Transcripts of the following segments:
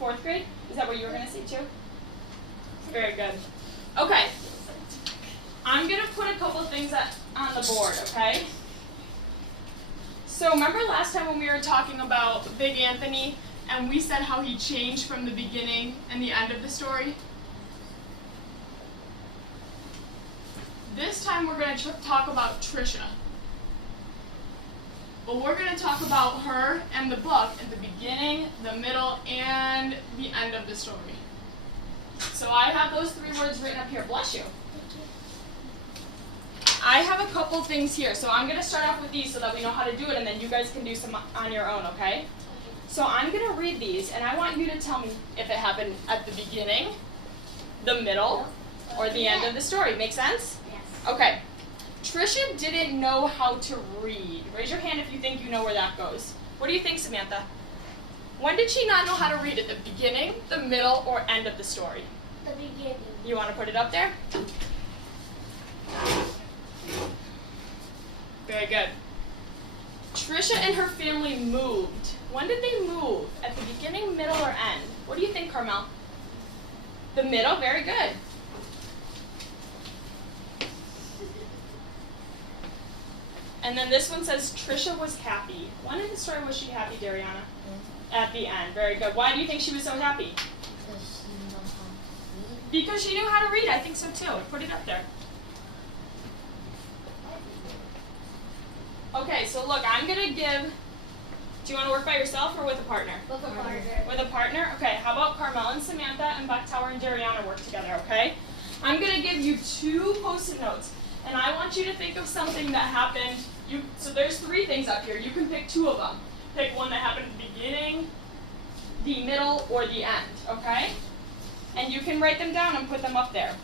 4th grade? Is that what you were going to say too? Very good. Okay. I'm going to put a couple things on the board, okay? So remember last time when we were talking about Big Anthony and we said how he changed from the beginning and the end of the story? This time we're going to talk about Trisha. But we're going to talk about her and the book at the beginning, the middle, and the end of the story. So I have those 3 words written up here. Bless you. I have a couple things here. So I'm going to start off with these so that we know how to do it, and then you guys can do some on your own, okay? So I'm going to read these, and I want you to tell me if it happened at the beginning, the middle, or the end of the story. Make sense? Yes. Okay. Trisha didn't know how to read. Raise your hand if you think you know where that goes. What do you think, Samantha? When did she not know how to read? At the beginning, the middle, or end of the story? The beginning. You want to put it up there? Very good. Trisha and her family moved. When did they move? At the beginning, middle, or end? What do you think, Carmel? The middle, very good. And then this one says Trisha was happy. When in the story was she happy, Dariana? At the end, very good. Why do you think she was so happy? Because she knew how to read, I think so too. Put it up there. Okay, so look, I'm going to give, do you want to work by yourself or with a partner? With a partner. With a partner? Okay, how about Carmel and Samantha and Bucktower and Dariana work together, okay? I'm going to give you 2 Post-it notes, and I want you to think of something that happened. So there's 3 things up here. You can pick 2 of them. Pick one that happened at the beginning, the middle, or the end, okay? And you can write them down and put them up there.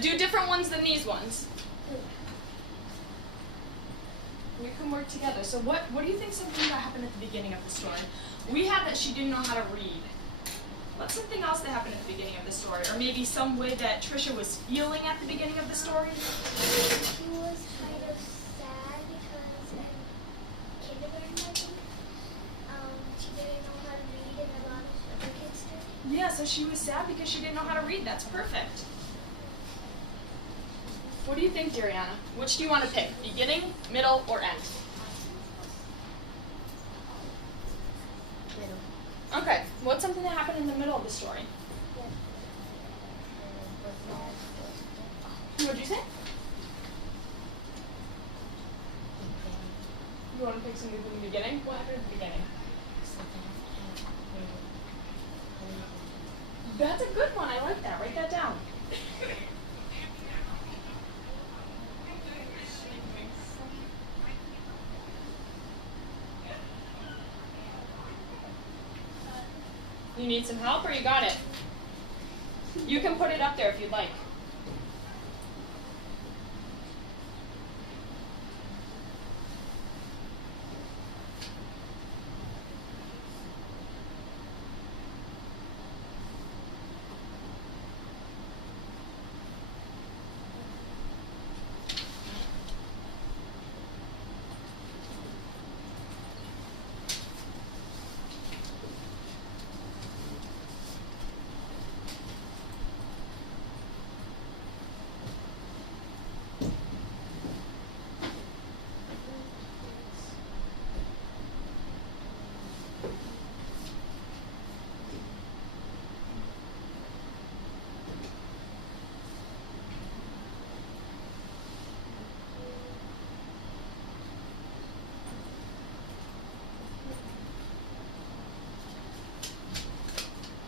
Do different ones than these ones. You can work together. So what do you think something that happened at the beginning of the story? We have that she didn't know how to read. What's something else that happened at the beginning of the story? Or maybe some way that Trisha was feeling at the beginning of the story? She was kind of sad because in kindergarten, I think, she didn't know how to read and a lot of other kids did. Yeah, so she was sad because she didn't know how to read. That's perfect. What do you think, Dariana? Which do you want to pick? Beginning, middle, or end? Middle. Okay. What's something that happened in the middle of the story? What did you say? You want to pick something from the beginning? What happened at the beginning? That's a good one. I like that. Write that down. You need some help or you got it? You can put it up there if you'd like.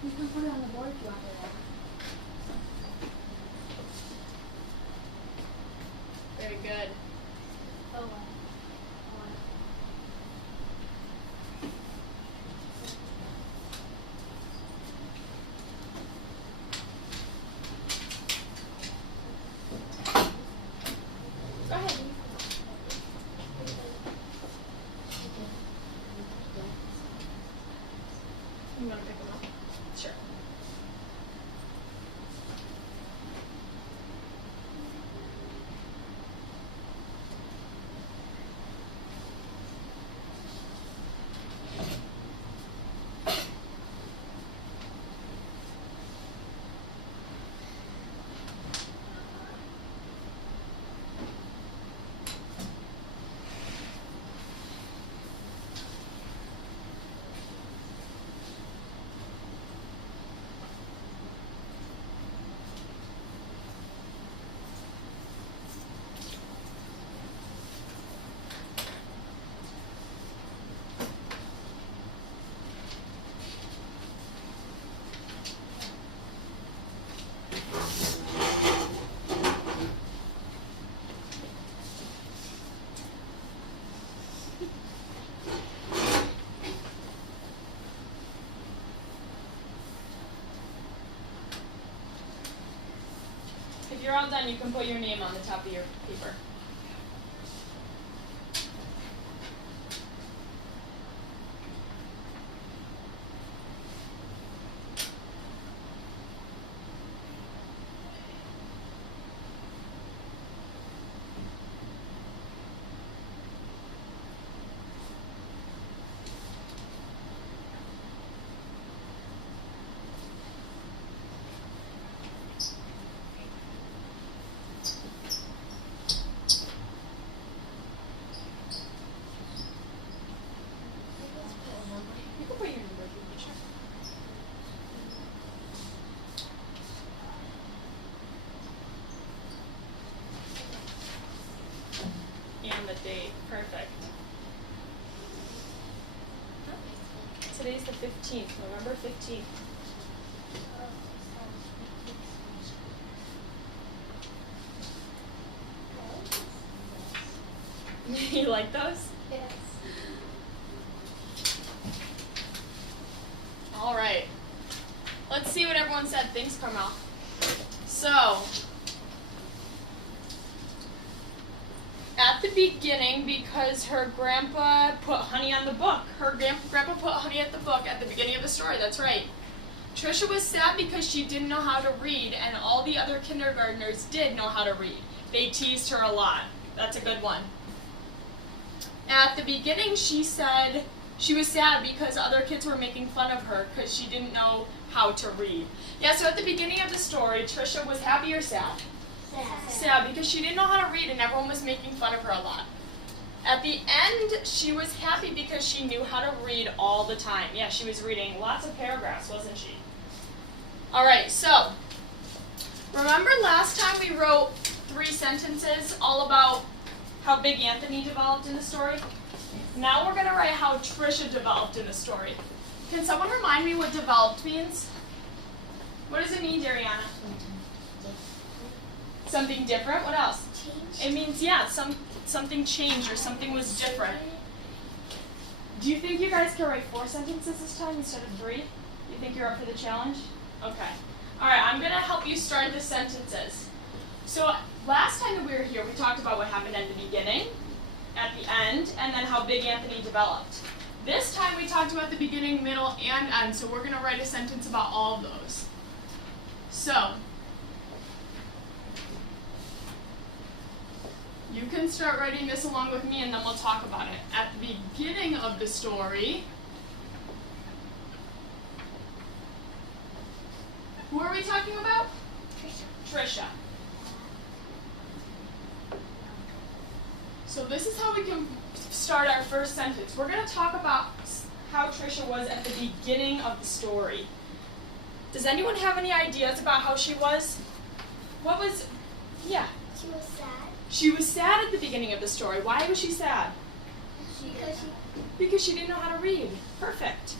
You can put it on the board if you want it. Very good. Oh, Go ahead. you're all done, you can put your name on the top of your paper. You can put your number if you want, sure. And the date. Perfect. Today's the 15th, November 15th. You like those? Yes. All right. Let's see what everyone said. Thanks, Carmel. So, at the beginning, because her grandpa put honey on the book. Her grandpa put honey at the book at the beginning of the story. That's right. Trisha was sad because she didn't know how to read, and all the other kindergartners did know how to read. They teased her a lot. That's a good one. At the beginning, she said she was sad because other kids were making fun of her because she didn't know how to read. Yeah, so at the beginning of the story, Trisha was happy or sad? Sad, because she didn't know how to read and everyone was making fun of her a lot. At the end, she was happy because she knew how to read all the time. Yeah, she was reading lots of paragraphs, wasn't she? All right, so remember last time we wrote 3 sentences all about how Big Anthony developed in the story? Now we're going to write how Trisha developed in the story. Can someone remind me what developed means? What does it mean, Dariana? Something different? What else? Change. It means, yeah, something changed or something was different. Do you think you guys can write 4 sentences this time instead of 3? You think you're up for the challenge? Okay. All right, I'm going to help you start the sentences. So last time that we were here, we talked about what happened at the beginning, at the end, and then how Big Anthony developed. This time we talked about the beginning, middle, and end, so we're going to write a sentence about all of those. So, you can start writing this along with me and then we'll talk about it. At the beginning of the story, who are we talking about? Trisha. So this is how we can start our first sentence. We're going to talk about how Trisha was at the beginning of the story. Does anyone have any ideas about how she was? What was, yeah. She was sad. She was sad at the beginning of the story. Why was she sad? Because she didn't know how to read. Perfect.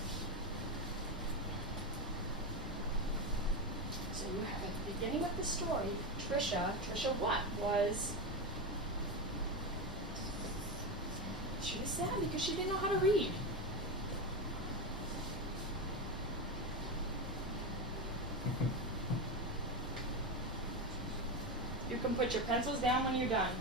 So you have at the beginning of the story, Trisha what? She was sad because she didn't know how to read. You can put your pencils down when you're done.